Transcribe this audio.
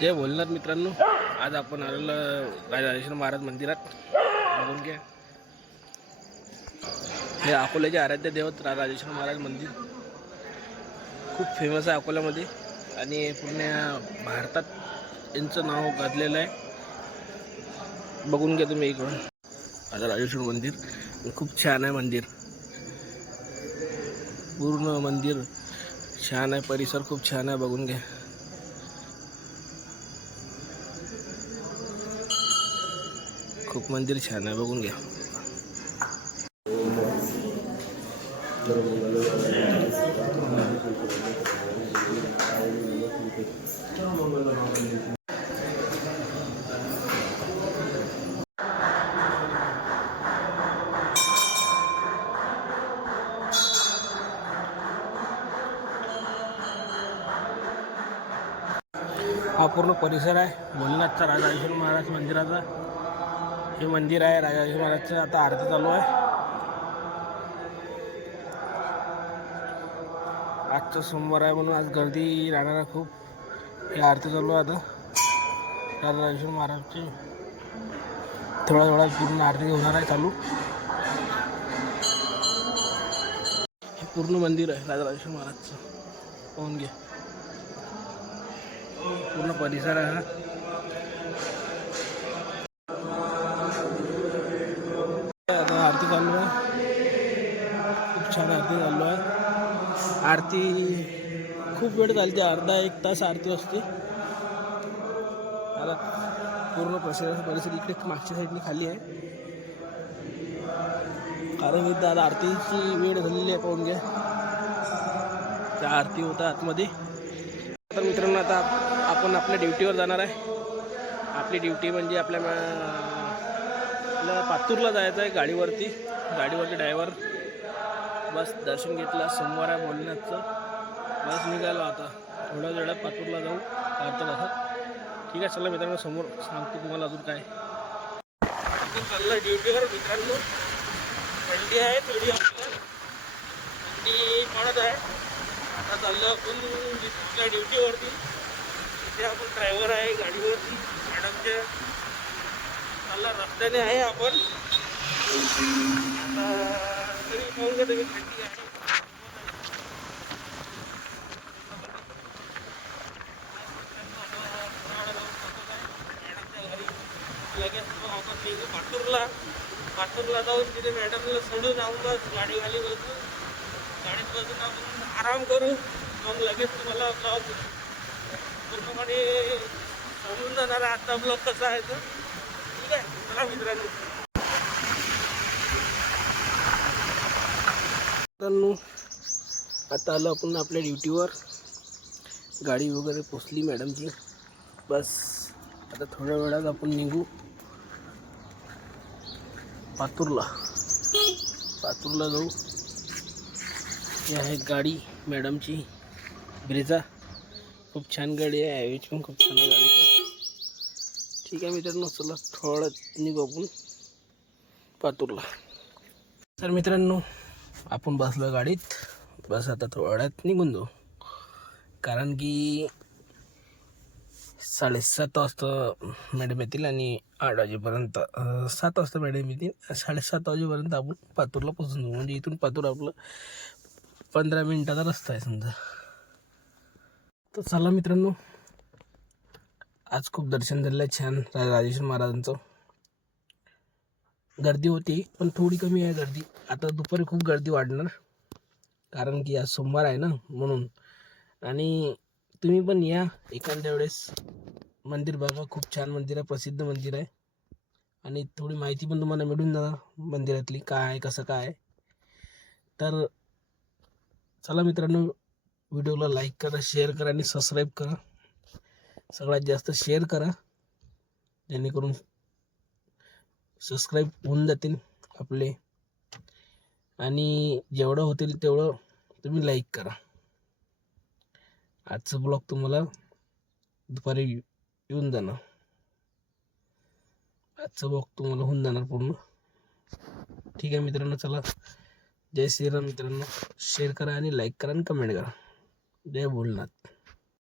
जय भोलेनाथ मित्रांनो, आज आपण आलेलो राजेश्वर महाराज मंदिरात. बघून घ्या, हे अकोल्याचे आराध्य देवत राजेश्वर महाराज मंदिर खूप फेमस आहे अकोल्यामध्ये आणि पूर्ण भारतात यांचं नाव गाजलेलं आहे. बघून घ्या तुम्ही इकडून आता राजेश्वर मंदिर खूप छान आहे. मंदिर पूर्ण मंदिर छान आहे, परिसर खूप छान आहे. बघून घ्या, खूप मंदिर छान आहे. बघून घ्या. हा पूर्ण परिसर आहे भोलेनाथचा, राजेश्वर महाराज मंदिराचा. हे मंदिर आहे राजेश्वर महाराजचं. आता आरती चालू आहे. आजचा सोमवार आहे म्हणून आज गर्दी राहणार आहे खूप. ही आरती चालू आहे आता राजेश्वर महाराजची. थोडा पूर्ण आरती होणार आहे चालू. हे पूर्ण मंदिर आहे राजेश्वर महाराजचं. पाहून घ्या, पूर्ण परिसर आहे. आता आरती चालू आहे. खूप छान आरती चालू आहे. आरती खूप वेळ चालते, अर्धा एक तास आरती असते. आता पूर्ण परिसर इकडे मागच्या साईडने खाली आहे, कारण इथं आता आरतीची वेळ झालेली आहे. पाहून घ्या, त्या आरती होता आतमध्ये. तर मित्रांनो, आता आपण आपल्या ड्युटीवर जाणार आहे. आपली ड्युटी म्हणजे आपल्या पातूरला जायचं आहे गाडीवरती ड्रायव्हर. बस दर्शन घेतलं, सोमवार आहे भोलेनाथचं. बस निघालो आता. थोड्या वेळात पातूरला जाऊ तासात. ठीक आहे, चला मित्रांनो, समोर सांगतो तुम्हाला अजून काय. चाललं ड्युटीवर मित्रांनो. थंडी आहे थोडी, थंडी पडत आहे. आता चाललं आपण आपल्या ड्युटीवरती. तिथे आपण ड्रायव्हर आहे गाडीवरती मॅडमच्या. चालला रस्त्याने आहे आपण. तरी पाहून घ्या तुम्ही, थंडी आहे. लगेच आपण पातूरला जाऊन तिथे मॅडमला सोडून जाऊन बस गाडीत बसून आपण आराम करू. मग लगेच तुम्हाला ब्लॉग पूर्णपणे समजून जाणार आता ब्लॉग कसा आहे तर. ठीक आहे, चला मित्रांनो. आता आलो आपण आपल्या ड्युटीवर. गाडी वगैरे पोचली मॅडमची. बस आता थोड्या वेळात आपण निघू पातूरला जाऊ. ही आहे गाडी मॅडमची, ब्रेझा. खूप छान गाडी आहे, ॲव्हरेज पण खूप छान आहे गाडीचा. ठीक आहे मित्रांनो, चला थोडं निघू आपण पातूरला. तर मित्रांनो, आपण बसलो गाडीत. बस आता थोड्या वेळात निघून जाऊ, कारण की 7:30 वाजता मॅडम येतील आणि 8 वाजेपर्यंत 7 वाजता मॅडम येतील. 7:30 वाजेपर्यंत आपण पातूरला पोचून जाऊ. म्हणजे इथून पातूर आपलं 15 मिनिटाचा रस्ता आहे समजा. तर चला मित्रांनो, आज खूप दर्शन झालं आहे छान राजेश्वर महाराजांचं. गर्दी होती पण थोडी कमी आहे गर्दी. आता दुपारी खूप गर्दी वाढणार, कारण की आज सोमवार आहे ना म्हणून. आणि तुम्ही पण या एखाद्या वेळेस. मंदिर बघा, खूप छान मंदिर आहे, प्रसिद्ध मंदिर आहे. आणि थोडी माहिती पण तुम्हाला मिळून जाणार मंदिरातली, काय कसं काय. तर चला मित्रांनो, व्हिडिओला लाईक करा, शेअर करा आणि सबस्क्राईब करा. सगळ्यात जास्त शेअर करा, जेणेकरून सबस्क्राईब होऊन जातील आपले. आणि जेवढं होतील तेवढं तुम्ही लाईक करा. आजचं ब्लॉग तुम्हाला दुपारी येऊन जाणार. आजचं ब्लॉग तुम्हाला होऊन जाणार पूर्ण. ठीक आहे मित्रांनो, चला. जय श्रीराम मित्रांनो. शेअर करा आणि लाईक करा आणि कमेंट करा. जय भोलेनाथ.